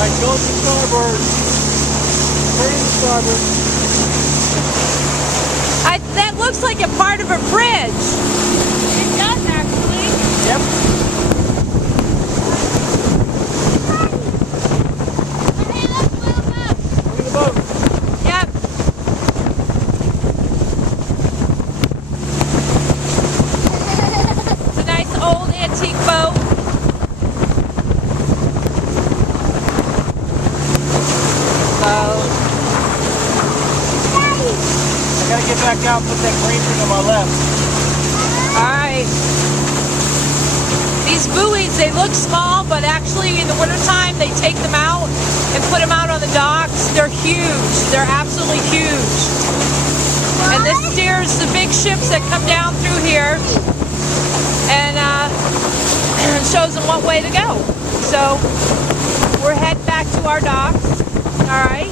Alright, go to starboard. Turn to starboard. That looks like a part of a bridge. It does actually. Yep. Look at the boat. Yep. It's a nice old antique boat. I gotta get back out and put that crane thing on my left. Alright. These buoys, they look small, but actually in the wintertime they take them out and put them out on the docks. They're huge. They're absolutely huge. And this steers the big ships that come down through here and shows them what way to go. So we're heading back to our docks. Alright.